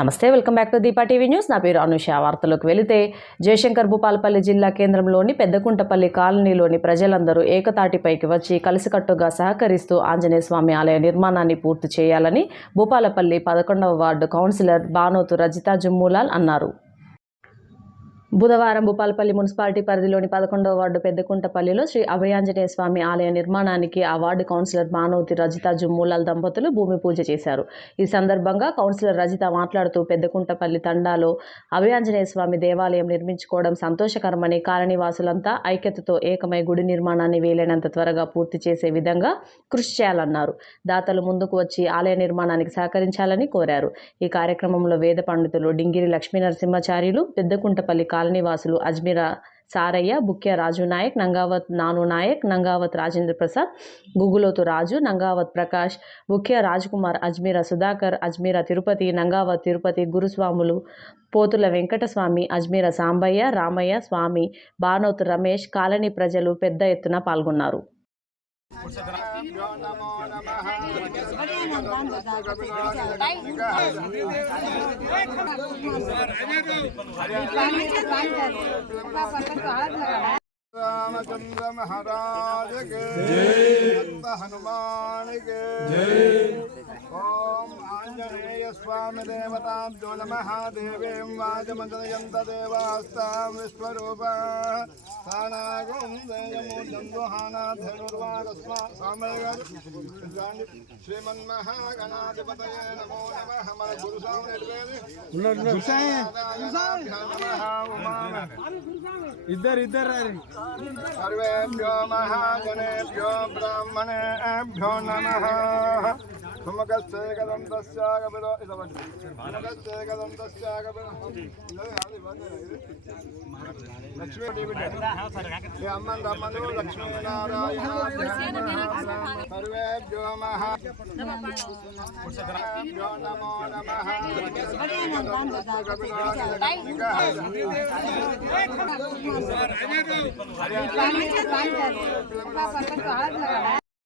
నమస్తే, welcome back to Deepa TV news. నా పేరు అనుష. వార్తలకు వెళితే జయశంకర్ భూపాలపల్లి జిల్లా కేంద్రంలోని పెద్దకుంటపల్లి కాలనీలోని ప్రజలందరూ ఏకతాటిపైకి వచ్చి కలిసికట్టుగా సహకరిస్తూ ఆంజనేయ స్వామి ఆలయ నిర్మాణాన్ని పూర్తి చేయాలని భూపాలపల్లి 11వ వార్డు కౌన్సిలర్ బానోతు రజితా జుమ్మూలాల్ అన్నారు. బుధవారం భూపాలపల్లి మున్సిపాలిటీ పరిధిలోని 11వ వార్డు పెద్దకుంటపల్లిలో శ్రీ అభయాంజనేయ స్వామి ఆలయ నిర్మాణానికి ఆ వార్డు కౌన్సిలర్ బానోతి రజిత జుమ్మూలాల్ దంపతులు భూమి పూజ చేశారు. ఈ సందర్భంగా కౌన్సిలర్ రజిత మాట్లాడుతూ పెద్దకుంటపల్లి తండాలో అభయాంజనేయ స్వామి దేవాలయం నిర్మించుకోవడం సంతోషకరమని, కాలనీవాసులంతా ఐక్యతతో ఏకమై గుడి నిర్మాణాన్ని వీలైనంత త్వరగా పూర్తి చేసే విధంగా కృషి చేయాలన్నారు. దాతలు ముందుకు వచ్చి ఆలయ నిర్మాణానికి సహకరించాలని కోరారు. ఈ కార్యక్రమంలో వేద పండితులు డింగిరి లక్ష్మీనరసింహాచార్యులు, పెద్దకుంటపల్లి కాలనీవాసులు అజ్మీరా సారయ్య, బుక్య రాజు నాయక్, నంగావత్ నాను నాయక్, నంగావత్ రాజేంద్ర ప్రసాద్, గుగులోతు రాజు, నంగావత్ ప్రకాష్, బుక్య రాజ్కుమార్, అజ్మీరా సుధాకర్, అజ్మీరా తిరుపతి, నంగావత్ తిరుపతి గురుస్వాములు, పోతుల వెంకటస్వామి, అజ్మీరా సాంబయ్య, రామయ్య స్వామి, బానోత్ రమేష్, కాలనీ ప్రజలు పెద్ద ఎత్తున పాల్గొన్నారు. रामचंद्र महाराज के जय, हनुमान के जय। ओम आंजनेय स्वामी देवताभ्यो नमः। देवीं वाचमंत्रयन्त देवास्तां विश्वरूपा श्रीमन्महागणाधिपतये नमो नमः। हमारे गुरु इधर इधर सर्वेभ्यो महाजनेभ्यो ब्राह्मणेभ्यो नमः। लक्ष्मी अम्मन रमनु लक्ष्मी नारायण सर्वेभ्यो महाभ्यो नमो नमः।